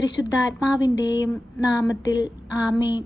പരിശുദ്ധാത്മാവിന്റെയും നാമത്തിൽ ആമേൻ.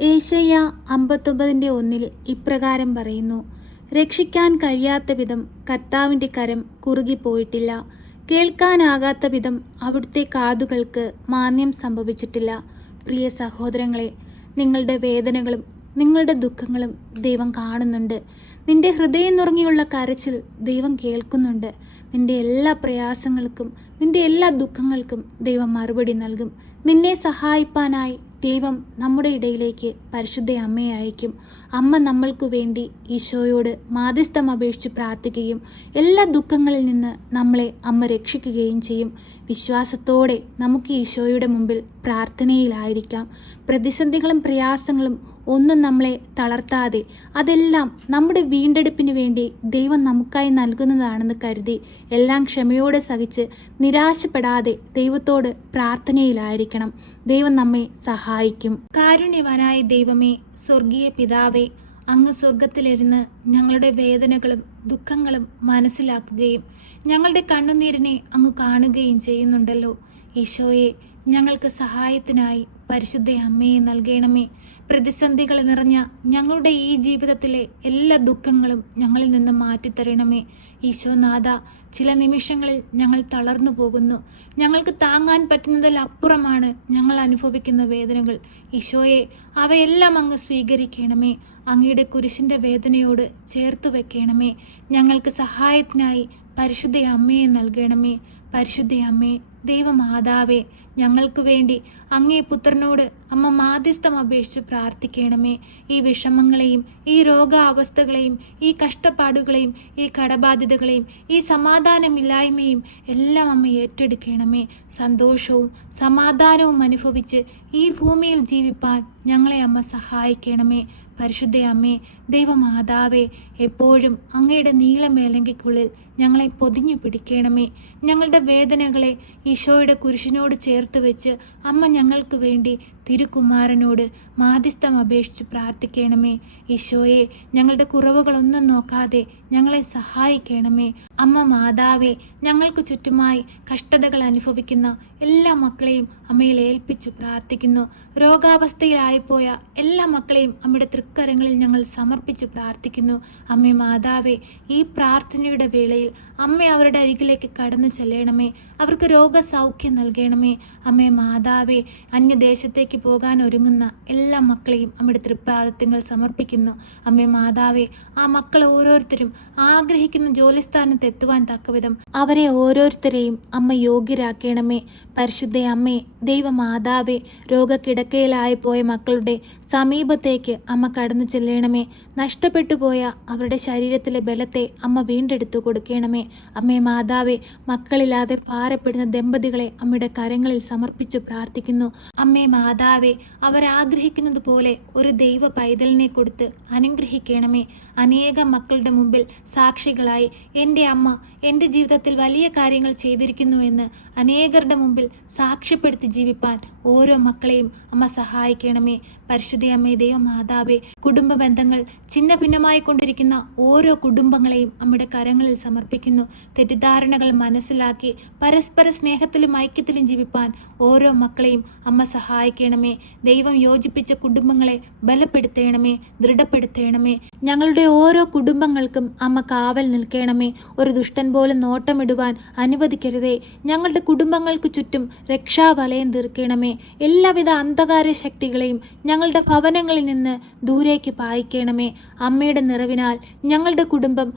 ഏശയ്യ അമ്പത്തൊമ്പതിന്റെ ഒന്നിൽ ഇപ്രകാരം പറയുന്നു. രക്ഷിക്കാൻ കഴിയാത്ത വിധം കർത്താവിന്റെ കരം കുറുകിപ്പോയിട്ടില്ല. കേൾക്കാനാകാത്ത വിധം അവിടുത്തെ കാതുകൾക്ക് മാന്യം സംഭവിച്ചിട്ടില്ല. പ്രിയ സഹോദരങ്ങളെ നിങ്ങളുടെ വേദനകളും നിങ്ങളുടെ ദുഃഖങ്ങളും ദൈവം കാണുന്നുണ്ട്. നിന്റെ ഹൃദയം നുറങ്ങിയുള്ള കരച്ചിൽ ദൈവം കേൾക്കുന്നുണ്ട്. നിന്റെ എല്ലാ പ്രയാസങ്ങൾക്കും നിന്റെ എല്ലാ ദുഃഖങ്ങൾക്കും ദൈവം മറുപടി നൽകും. നിന്നെ സഹായിപ്പാനായി ദൈവം നമ്മുടെ ഇടയിലേക്ക് പരിശുദ്ധ അമ്മയെ അയക്കും. അമ്മ നമ്മൾക്കു വേണ്ടി ഈശോയോട് മാധ്യസ്ഥം അപേക്ഷിച്ച് പ്രാർത്ഥിക്കുകയും എല്ലാ ദുഃഖങ്ങളിൽ നിന്ന് നമ്മളെ അമ്മ രക്ഷിക്കുകയും ചെയ്യും. വിശ്വാസത്തോടെ നമുക്ക് ഈശോയുടെ മുമ്പിൽ പ്രാർത്ഥനയിലായിരിക്കാം. പ്രതിസന്ധികളും പ്രയാസങ്ങളും ഒന്നും നമ്മളെ തളർത്താതെ അതെല്ലാം നമ്മുടെ വീണ്ടെടുപ്പിന് വേണ്ടി ദൈവം നമുക്കായി നൽകുന്നതാണെന്ന് കരുതി എല്ലാം ക്ഷമയോടെ സഹിച്ച് നിരാശപ്പെടാതെ ദൈവത്തോട് പ്രാർത്ഥനയിലായിരിക്കണം. ദൈവം നമ്മെ സഹായിക്കും. കാരുണ്യവാനായ ദൈവമേ സ്വർഗീയ പിതാവേ അങ്ങ് സ്വർഗത്തിലിരുന്ന് ഞങ്ങളുടെ വേദനകളും ദുഃഖങ്ങളും മനസ്സിലാക്കുകയും ഞങ്ങളുടെ കണ്ണുനീരിനെ അങ്ങ് കാണുകയും ചെയ്യുന്നുണ്ടല്ലോ. ഈശോയെ ഞങ്ങൾക്ക് സഹായത്തിനായി പരിശുദ്ധ അമ്മയെ നൽകണമേ. പ്രതിസന്ധികൾ നിറഞ്ഞ ഞങ്ങളുടെ ഈ ജീവിതത്തിലെ എല്ലാ ദുഃഖങ്ങളും ഞങ്ങളിൽ നിന്ന് മാറ്റിത്തരണമേ. ഈശോനാഥ ചില നിമിഷങ്ങളിൽ ഞങ്ങൾ തളർന്നു പോകുന്നു. ഞങ്ങൾക്ക് താങ്ങാൻ പറ്റുന്നതിലപ്പുറമാണ് ഞങ്ങൾ അനുഭവിക്കുന്ന വേദനകൾ. ഈശോയെ അവയെല്ലാം അങ്ങ് സ്വീകരിക്കണമേ. അങ്ങയുടെ കുരിശിന്റെ വേദനയോട് ചേർത്ത് വെക്കണമേ. ഞങ്ങൾക്ക് സഹായത്തിനായി പരിശുദ്ധ അമ്മയെ നൽകണമേ. പരിശുദ്ധ അമ്മേ ദൈവമാതാവേ ഞങ്ങൾക്ക് വേണ്ടി അങ്ങേ പുത്രനോട് അമ്മ മാധ്യസ്ഥം അപേക്ഷിച്ച് പ്രാർത്ഥിക്കണമേ. ഈ വിഷമങ്ങളെയും ഈ രോഗാവസ്ഥകളെയും ഈ കഷ്ടപ്പാടുകളെയും ഈ കടബാധ്യതകളെയും ഈ സമാധാനമില്ലായ്മയും എല്ലാം അമ്മ ഏറ്റെടുക്കണമേ. സന്തോഷവും സമാധാനവും അനുഭവിച്ച് ഈ ഭൂമിയിൽ ജീവിപ്പാൻ ഞങ്ങളെ അമ്മ സഹായിക്കണമേ. പരിശുദ്ധ അമ്മേ ദൈവമാതാവേ എപ്പോഴും അങ്ങയുടെ നീളമേലങ്കിക്കുള്ളിൽ ഞങ്ങളെ പൊതിഞ്ഞു പിടിക്കണമേ. ഞങ്ങളുടെ വേദനകളെ ഈശോയുടെ കുരിശിനോട് ചേർത്ത് വെച്ച് അമ്മ ഞങ്ങൾക്ക് വേണ്ടി തിരുകുമാരനോട് മാധ്യസ്ഥം അപേക്ഷിച്ച് പ്രാർത്ഥിക്കണമേ. ഈശോയെ ഞങ്ങളുടെ കുറവുകളൊന്നും നോക്കാതെ ഞങ്ങളെ സഹായിക്കണമേ. അമ്മ മാതാവേ ഞങ്ങൾക്ക് ചുറ്റുമായി കഷ്ടതകൾ അനുഭവിക്കുന്ന എല്ലാ മക്കളെയും അമ്മയിൽ ഏൽപ്പിച്ചു പ്രാർത്ഥിക്കുന്നു. രോഗാവസ്ഥയിലായിപ്പോയ എല്ലാ മക്കളെയും അമ്മയുടെ തൃക്കരങ്ങളിൽ ഞങ്ങൾ സമർപ്പിച്ചു പ്രാർത്ഥിക്കുന്നു. അമ്മേ മാതാവേ ഈ പ്രാർത്ഥനയുടെ വേളയിൽ അമ്മ അവരുടെ അരികിലേക്ക് കടന്നു ചെല്ലണമേ. അവർക്ക് രോഗസൗഖ്യം നൽകണമേ. അമ്മേ മാതാവേ അന്യദേശത്തേക്ക് പോകാൻ ഒരുങ്ങുന്ന എല്ലാ മക്കളെയും അമ്മയുടെ തൃപ്പാദത്യങ്ങൾ സമർപ്പിക്കുന്നു. അമ്മേ മാതാവേ ആ മക്കൾ ഓരോരുത്തരും ആഗ്രഹിക്കുന്ന ജോലിസ്ഥാനത്ത് എത്തുവാൻ തക്കവിധം അവരെ ഓരോരുത്തരെയും അമ്മ യോഗ്യരാക്കണമേ. പരിശുദ്ധ അമ്മേ ദൈവമാതാവേ രോഗക്കിടക്കയിലായി പോയ മക്കളുടെ സമീപത്തേക്ക് അമ്മ കടന്നു ചെല്ലണമേ. നഷ്ടപ്പെട്ടു പോയ അവരുടെ ശരീരത്തിലെ ബലത്തെ അമ്മ വീണ്ടെടുത്തു കൊടുക്കണമേ അമ്മേ മാതാവേ മക്കളില്ലാതെ പാരപ്പെടുന്ന ദമ്പതികളെ അമ്മയുടെ കരങ്ങളിൽ സമർപ്പിച്ചു പ്രാർത്ഥിക്കുന്നു. അമ്മേ മാതാവേ അവരാഗ്രഹിക്കുന്നത് പോലെ ഒരു ദൈവ പൈതലിനെ കൊടുത്ത് അനുഗ്രഹിക്കണമേ. അനേകം മക്കളുടെ മുമ്പിൽ സാക്ഷികളായി എന്റെ അമ്മ എന്റെ ജീവിതത്തിൽ വലിയ കാര്യങ്ങൾ ചെയ്തിരിക്കുന്നുവെന്ന് അനേകരുടെ മുമ്പിൽ സാക്ഷ്യപ്പെടുത്തി ജീവിപ്പാൻ ഓരോ മക്കളെയും അമ്മ സഹായിക്കണമേ. പരിശുദ്ധ അമ്മേ ദൈവ ദൈവമാതാവേ കുടുംബ ബന്ധങ്ങൾ ചിന്ന ഭിന്നമായി കൊണ്ടിരിക്കുന്ന ഓരോ കുടുംബങ്ങളെയും അമ്മയുടെ കരങ്ങളിൽ സമർപ്പിക്കുന്നു തെറ്റിദ്ധാരണകൾ മനസ്സിലാക്കി പരസ്പര സ്നേഹത്തിലും ഐക്യത്തിലും ജീവിപ്പാൻ ഓരോ മക്കളെയും അമ്മ സഹായിക്കണമേ. ദൈവം യോജിപ്പിച്ച കുടുംബങ്ങളെ ബലപ്പെടുത്തേണമേ ദൃഢപ്പെടുത്തേണമേ. ഞങ്ങളുടെ ഓരോ കുടുംബങ്ങൾക്കും അമ്മ കാവൽ നിൽക്കണമേ. ഒരു ദുഷ്ടൻ പോലും നോട്ടമിടുവാൻ അനുവദിക്കരുതേ. ഞങ്ങളുടെ കുടുംബങ്ങൾക്ക് ചുറ്റും രക്ഷാവലയം തീർക്കണമേ. എല്ലാവിധ അന്ധകാര ശക്തികളെയും ഞങ്ങളുടെ ഭവനങ്ങളിൽ നിന്ന് ദൂരേക്ക് പായിക്കണമേ. അമ്മയുടെ നിറവിനാൽ ഞങ്ങളുടെ കുടുംബം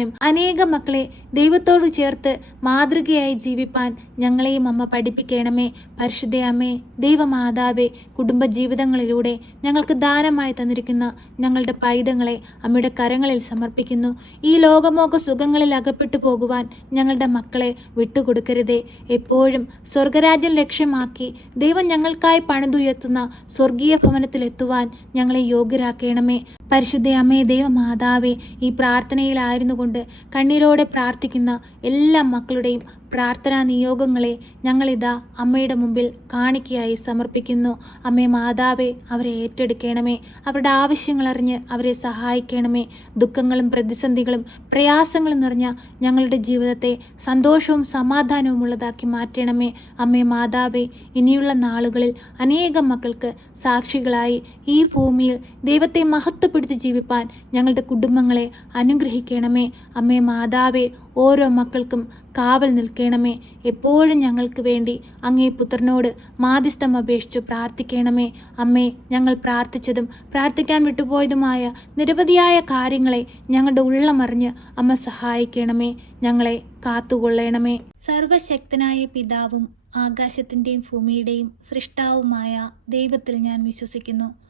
ശോഭയുള്ളതായിരിക്കാനും അനേകം മക്കളെ ദൈവത്തോട് ചേർത്ത് മാതൃകയായി ജീവിപ്പാൻ ഞങ്ങളെയും അമ്മ പഠിപ്പിക്കണമേ. പരിശുദ്ധ അമ്മേ ദൈവമാതാവേ കുടുംബജീവിതങ്ങളിലൂടെ ഞങ്ങൾക്ക് ദാനമായി തന്നിരിക്കുന്ന ഞങ്ങളുടെ പൈതങ്ങളെ അമ്മയുടെ കരങ്ങളിൽ സമർപ്പിക്കുന്നു. ഈ ലോകമോക സുഖങ്ങളിൽ അകപ്പെട്ടു പോകുവാൻ ഞങ്ങളുടെ മക്കളെ വിട്ടുകൊടുക്കരുതേ. എപ്പോഴും സ്വർഗരാജ്യം ലക്ഷ്യമാക്കി ദൈവം ഞങ്ങൾക്കായി പണിതുയർത്തുന്ന സ്വർഗീയ ഭവനത്തിലെത്തുവാൻ ഞങ്ങളെ യോഗ്യരാക്കണമേ. പരിശുദ്ധ അമ്മേ ദൈവമാതാവേ ഈ പ്രാർത്ഥനയിലായിരുന്നു കൊണ്ട് കണ്ണീരോടെ പ്രാർത്ഥിക്കുന്ന എല്ലാ മക്കളുടെയും പ്രാർത്ഥനാ നിയോഗങ്ങളെ ഞങ്ങളിതാ അമ്മയുടെ മുമ്പിൽ കാണിക്കയായി സമർപ്പിക്കുന്നു. അമ്മേ മാതാവേ അവരെ ഏറ്റെടുക്കണമേ. അവരുടെ ആവശ്യങ്ങൾ അറിഞ്ഞ് അവരെ സഹായിക്കണമേ. ദുഃഖങ്ങളും പ്രതിസന്ധികളും പ്രയാസങ്ങളും നിറഞ്ഞ ഞങ്ങളുടെ ജീവിതത്തെ സന്തോഷവും സമാധാനവും ഉള്ളതാക്കി മാറ്റണമേ. അമ്മേ മാതാവേ ഇനിയുള്ള നാളുകളിൽ അനേകം മക്കൾക്ക് സാക്ഷികളായി ഈ ഭൂമിയിൽ ദൈവത്തെ മഹത്വപ്പെടുത്തി ജീവിപ്പാൻ ഞങ്ങളുടെ കുടുംബങ്ങളെ അനുഗ്രഹിക്കണമേ. അമ്മേ മാതാവേ ഓരോ മക്കൾക്കും കാവൽ നിൽക്കണമേ. എപ്പോഴും ഞങ്ങൾക്ക് വേണ്ടി അങ്ങേ പുത്രനോട് മാധ്യസ്ഥം അപേക്ഷിച്ചു പ്രാർത്ഥിക്കണമേ. അമ്മേ ഞങ്ങൾ പ്രാർത്ഥിച്ചതും പ്രാർത്ഥിക്കാൻ വിട്ടുപോയതുമായ നിരവധിയായ കാര്യങ്ങളെ ഞങ്ങളുടെ ഉള്ളമറിഞ്ഞ് അമ്മ സഹായിക്കണമേ. ഞങ്ങളെ കാത്തുകൊള്ളണമേ. സർവശക്തനായ പിതാവും ആകാശത്തിന്റെയും ഭൂമിയുടെയും സൃഷ്ടാവുമായ ദൈവത്തിൽ ഞാൻ വിശ്വസിക്കുന്നു.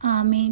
ആമേൻ